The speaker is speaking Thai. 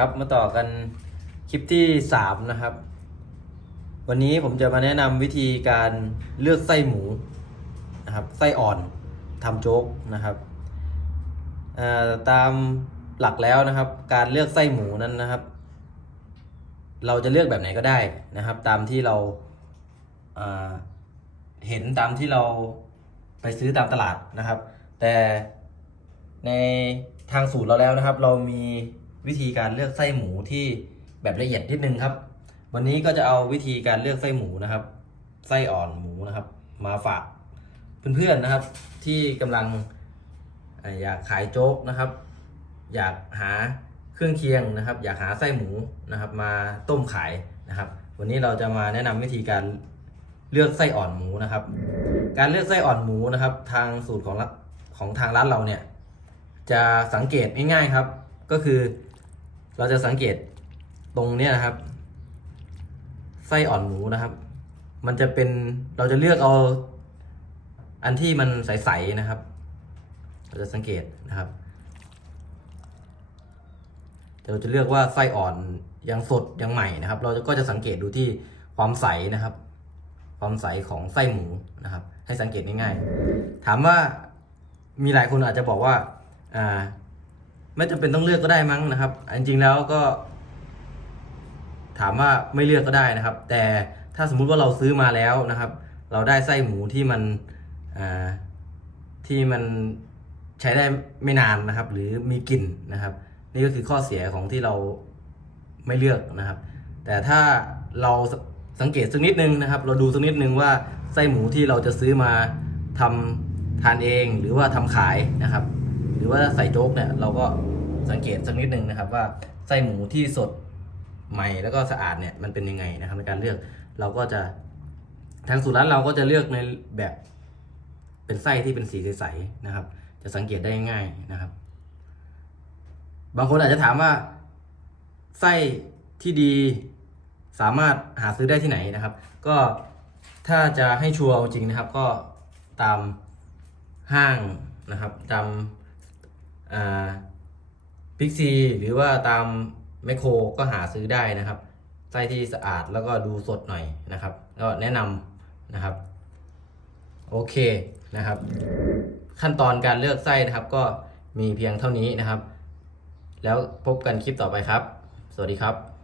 ครับมาต่อกันคลิปที่สามนะครับ วันนี้ผมจะมาแนะนำวิธีการเลือกไส้หมูนะครับไส้อ่อนทำโจ๊กนะครับตามหลักแล้วนะครับ การเลือกไส้หมูนั้นนะครับ เราจะเลือกแบบไหนก็ได้นะครับ ตามที่เราเอ่อเห็นตามที่เราไปซื้อตามตลาดนะครับ แต่ในทางสูตรเราแล้วนะครับ เรามี วิธีการเลือกไส้หมูที่แบบละเอียดนิดนึงครับ วันนี้ก็จะเอาวิธีการเลือกไส้หมูนะครับ ไส้อ่อนหมูนะครับ มาฝากเพื่อนๆนะครับ ที่กำลังอยากขายโจ๊กนะครับ อยากหาเครื่องเคียงนะครับ อยากหาไส้หมูนะครับ มาต้มขายนะครับ วันนี้เราจะมาแนะนำวิธีการเลือกไส้อ่อนหมูนะครับ การเลือกไส้อ่อนหมูนะครับ ทางสูตรของของทางร้านเราเนี่ย จะสังเกตง่ายๆครับ ก็คือ เราจะสังเกตตรงเนี้ยนะครับ ไส้อ่อนหมูนะครับ มันจะเป็นเราจะเลือกเอาอันที่มันใสๆนะครับ เราจะสังเกตนะครับเราจะเลือกว่าไส้อ่อนยังสดยังใหม่นะครับ เราก็จะสังเกตดูที่ความใสนะครับ ความใสของไส้หมูนะครับ ให้สังเกตง่ายๆ ถามว่ามีหลายคนอาจจะบอกว่าอ่า ไม่จำเป็นต้องเลือกก็ได้มั้งนะครับจริงๆแล้วก็ ถามว่าไม่เลือกก็ได้นะครับ แต่ถ้าสมมุติว่าเราซื้อมาแล้วนะครับ เราได้ไส้หมูที่มันที่มันใช้ได้ไม่นานนะครับ หรือมีกลิ่นนะครับ นี่ก็คือข้อเสียของที่เราไม่เลือกนะครับ แต่ถ้าเราสสังเกตสักนิดนึงนะครับ เราดูสักนิดนึงว่าไส้หมูที่เราจะซื้อมาทำทานเองหรือว่าทำขายนะครับ รือว่าใส่โจ๊กเนี่ยเราก็สังเกตสักนิดนึงนะครับว่าไส้หมูที่สดใหม่แล้วก็สะอาดเนี่ยมันเป็นยังไงนะครับในการเลือกเราก็จะทางสูตรร้านเราก็จะเลือกในแบบเป็นไส้ที่เป็นสีใสๆนะครับ จะสังเกตได้ง่ายนะครับ บางคนอาจจะถามว่าไส้ที่ดีสามารถหาซื้อได้ที่ไหนนะครับ ก็ถ้าจะให้ชัวร์จริงนะครับ ก็ตามห้างนะครับตาม พิกซีหรือว่าตามแมคโครก็หาซื้อได้นะครับ ไส้ที่สะอาดแล้วก็ดูสดหน่อยนะครับ ก็แนะนำนะครับ โอเคนะครับ ขั้นตอนการเลือกไส้นะครับก็มีเพียงเท่านี้นะครับ แล้วพบกันคลิปต่อไปครับ สวัสดีครับ